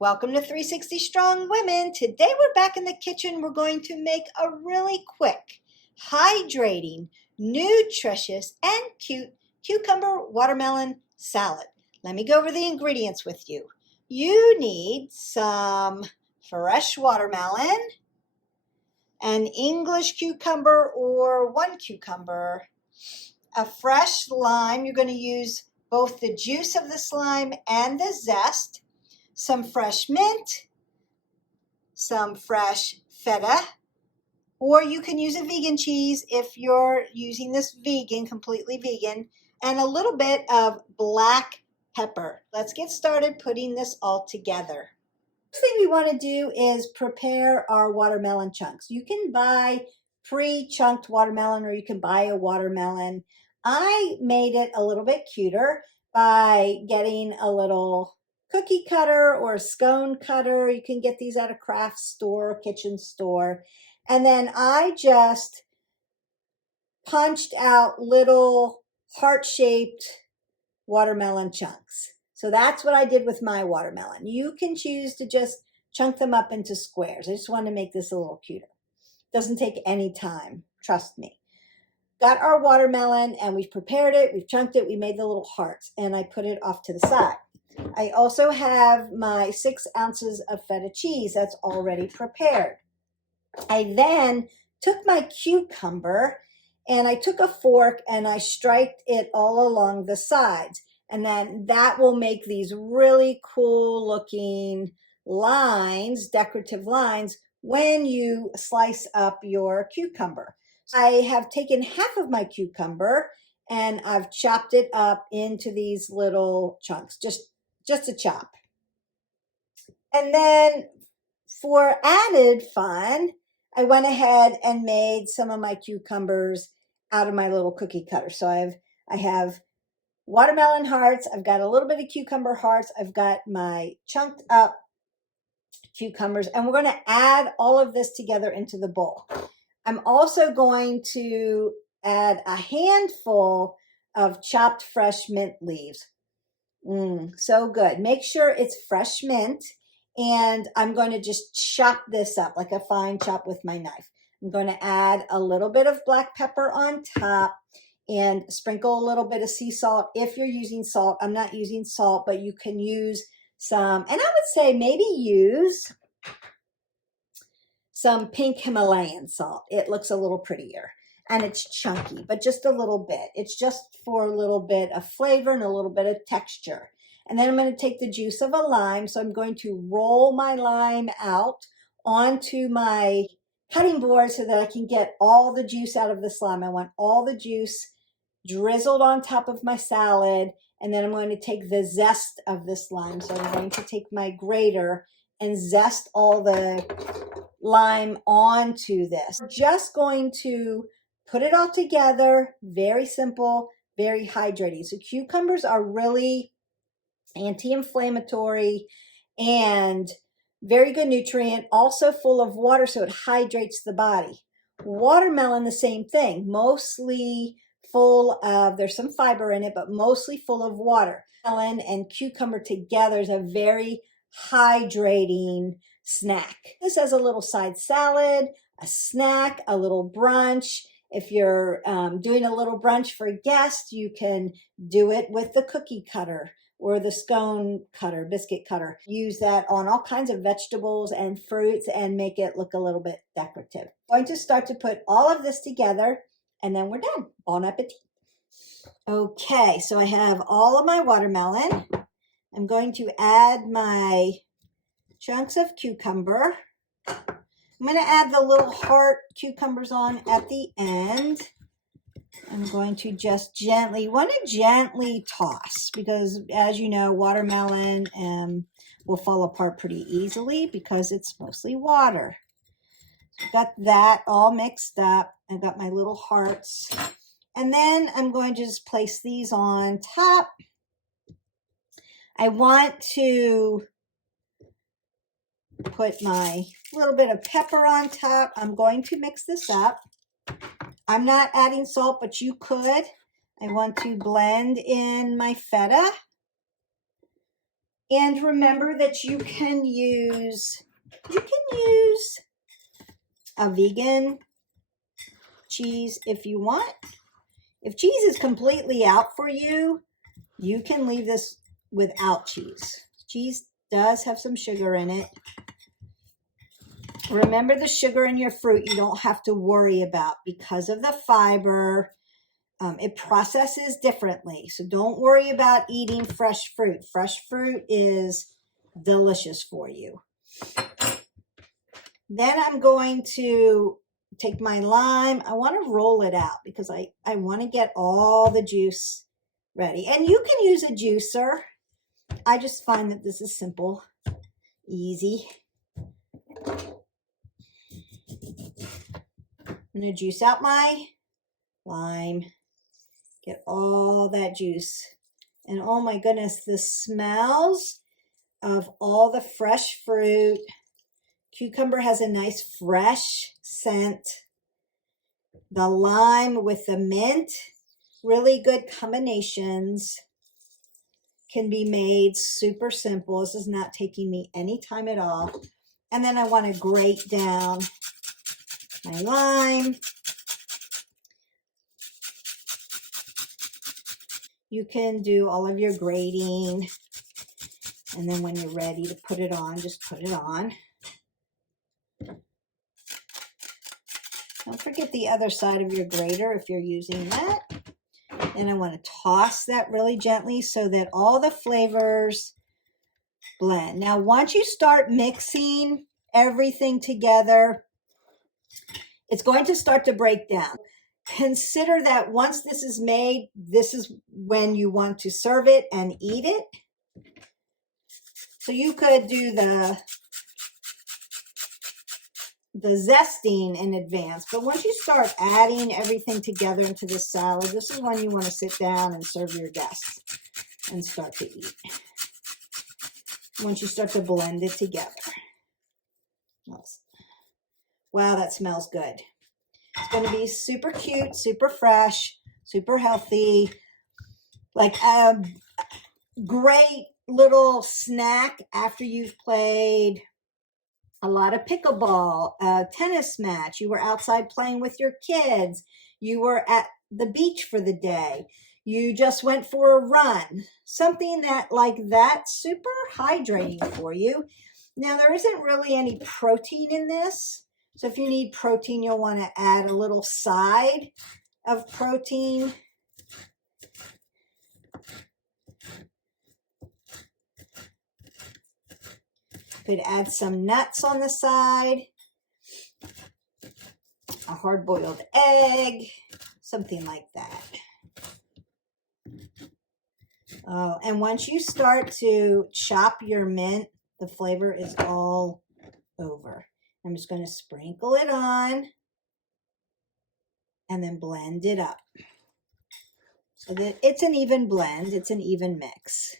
Welcome to 360 Strong Women. Today we're back in the kitchen. We're going to make a really quick, hydrating, nutritious, and cute cucumber watermelon salad. Let me go over the ingredients with you. You need some fresh watermelon, an English cucumber or one cucumber, a fresh lime. You're going to use both the juice of the slime and the zest, some fresh mint, some fresh feta, or you can use a vegan cheese if you're using this vegan, completely vegan, and a little bit of black pepper. Let's get started putting this all together. First thing we want to do is prepare our watermelon chunks. You can buy pre-chunked watermelon or you can buy a watermelon. I made it a little bit cuter by getting a little cookie cutter or a scone cutter. You can get these at a craft store, kitchen store. And then I just punched out little heart-shaped watermelon chunks. So that's what I did with my watermelon. You can choose to just chunk them up into squares. I just want to make this a little cuter. Doesn't take any time, trust me. Got our watermelon and we've prepared it, we've chunked it, we made the little hearts, and I put it off to the side. I also have my 6 ounces of feta cheese that's already prepared. I then took my cucumber and I took a fork and I striped it all along the sides. And then that will make these really cool looking lines, decorative lines, when you slice up your cucumber. I have taken half of my cucumber and I've chopped it up into these little chunks, just a chop. And then for added fun, I went ahead and made some of my cucumbers out of my little cookie cutter. So I have watermelon hearts, I've got a little bit of cucumber hearts, I've got my chunked up cucumbers, and we're going to add all of this together into the bowl. I'm also going to add a handful of chopped fresh mint leaves. So good. Make sure it's fresh mint, and I'm going to just chop this up like a fine chop with my knife. I'm going to add a little bit of black pepper on top and sprinkle a little bit of sea salt if you're using salt. I'm not using salt, but you can use some, and I would say maybe use some pink Himalayan salt. It looks a little prettier and it's chunky, but just a little bit. It's just for a little bit of flavor and a little bit of texture. And then I'm going to take the juice of a lime. So I'm going to roll my lime out onto my cutting board so that I can get all the juice out of the slime. I want all the juice drizzled on top of my salad. And then I'm going to take the zest of this lime. So I'm going to take my grater and zest all the lime onto this. We're just going to put it all together. Very simple, very hydrating. So cucumbers are really anti-inflammatory and very good nutrient, also full of water, so it hydrates the body. Watermelon, the same thing, mostly full of, there's some fiber in it, but mostly full of water. Melon and cucumber together is a very hydrating snack. This as a little side salad, a snack, a little brunch. If you're doing a little brunch for a guest, you can do it with the cookie cutter or the scone cutter, biscuit cutter. Use that on all kinds of vegetables and fruits and make it look a little bit decorative. I'm going to start to put all of this together and then we're done. Bon appetit. Okay, so I have all of my watermelon. I'm going to add my chunks of cucumber. I'm going to add the little heart cucumbers on at the end. I'm going to just gently, you want to gently toss because as you know, watermelon will fall apart pretty easily because it's mostly water. So I've got that all mixed up. I've got my little hearts. And then I'm going to just place these on top. I want to put my little bit of pepper on top. I'm going to mix this up. I'm not adding salt, but you could. I want to blend in my feta. And remember that you can use a vegan cheese if you want. If cheese is completely out for you, you can leave this without cheese. Cheese does have some sugar in it. Remember, the sugar in your fruit you don't have to worry about because of the fiber. It processes differently, so don't worry about eating fresh fruit. Fresh fruit is delicious for you. Then I'm going to take my lime. I want to roll it out because I want to get all the juice ready. And you can use a juicer. I just find that this is simple, easy. I'm going to juice out my lime. Get all that juice. And oh my goodness, the smells of all the fresh fruit. Cucumber has a nice fresh scent. The lime with the mint, really good combinations. Can be made super simple. This is not taking me any time at all. And then I want to grate down my lime. You can do all of your grating, and then when you're ready to put it on, just put it on. Don't forget the other side of your grater if you're using that. And I want to toss that really gently so that all the flavors blend. Now, once you start mixing everything together, it's going to start to break down. Consider that once this is made, this is when you want to serve it and eat it. So you could do the zesting in advance, but once you start adding everything together into this salad, this is when you want to sit down and serve your guests and start to eat. Once you start to blend it together. Wow, that smells good. It's going to be super cute, super fresh, super healthy, like a great little snack after you've played a lot of pickleball, a tennis match, you were outside playing with your kids, you were at the beach for the day, you just went for a run, something that like that, super hydrating for you. Now, there isn't really any protein in this, so if you need protein, you'll want to add a little side of protein. Could add some nuts on the side, a hard-boiled egg, something like that. Oh, and once you start to chop your mint, the flavor is all over. I'm just going to sprinkle it on and then blend it up so that it's an even blend, it's an even mix.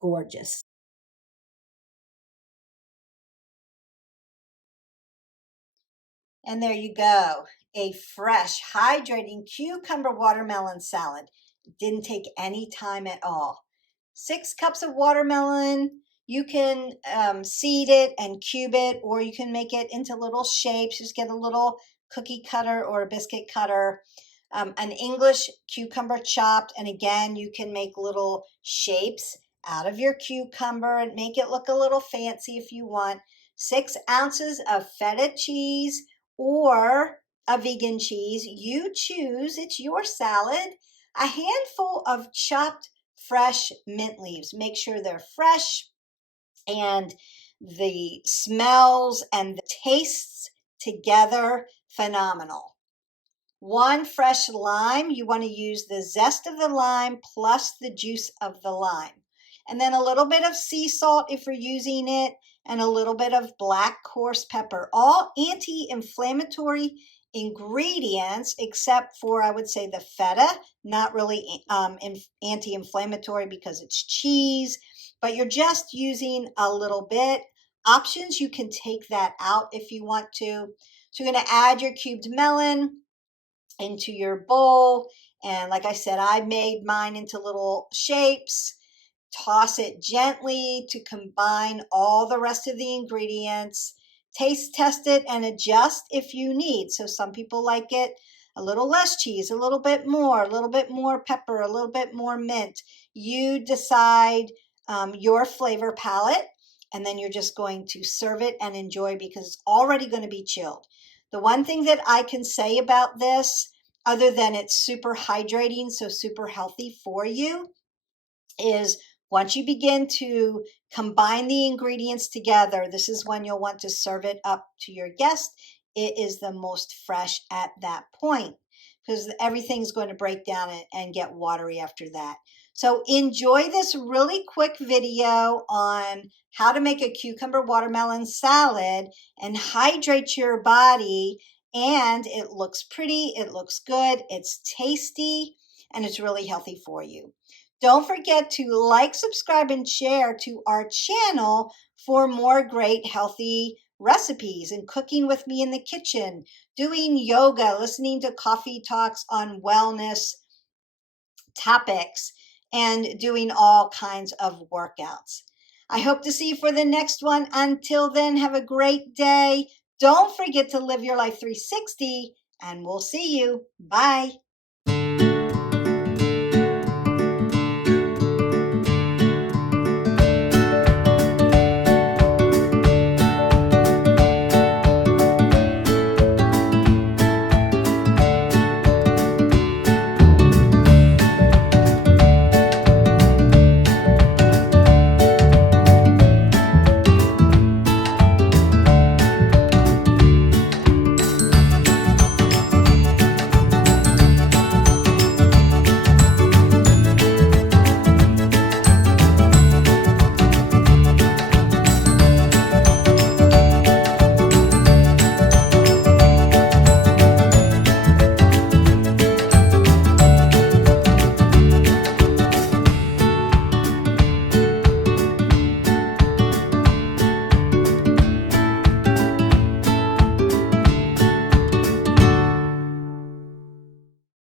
Gorgeous. And there you go, a fresh, hydrating cucumber watermelon salad. It didn't take any time at all. 6 cups of watermelon. You can seed it and cube it, or you can make it into little shapes. Just get a little cookie cutter or a biscuit cutter. An English cucumber chopped, and again, you can make little shapes out of your cucumber and make it look a little fancy if you want. 6 ounces of feta cheese or a vegan cheese. You choose, it's your salad. A handful of chopped fresh mint leaves. Make sure they're fresh, and the smells and the tastes together, phenomenal. 1 fresh lime. You want to use the zest of the lime plus the juice of the lime. And then a little bit of sea salt if you're using it, and a little bit of black coarse pepper. All anti-inflammatory ingredients except for, I would say, the feta. Not really anti-inflammatory because it's cheese, but you're just using a little bit. Options, you can take that out if you want to. So you're going to add your cubed melon into your bowl, and like I said, I made mine into little shapes. Toss it gently to combine all the rest of the ingredients. Taste test it and adjust if you need. So some people like it a little less cheese, a little bit more pepper, a little bit more mint. You decide your flavor palette, and then you're just going to serve it and enjoy because it's already going to be chilled. The one thing that I can say about this, other than it's super hydrating, so super healthy for you, is once you begin to combine the ingredients together, this is when you'll want to serve it up to your guest. It is the most fresh at that point because everything's going to break down and get watery after that. So enjoy this really quick video on how to make a cucumber watermelon salad and hydrate your body. And it looks pretty, it looks good, it's tasty, and it's really healthy for you. Don't forget to like, subscribe, and share to our channel for more great healthy recipes and cooking with me in the kitchen, doing yoga, listening to coffee talks on wellness topics, and doing all kinds of workouts. I hope to see you for the next one. Until then, have a great day. Don't forget to live your life 360, and we'll see you. Bye.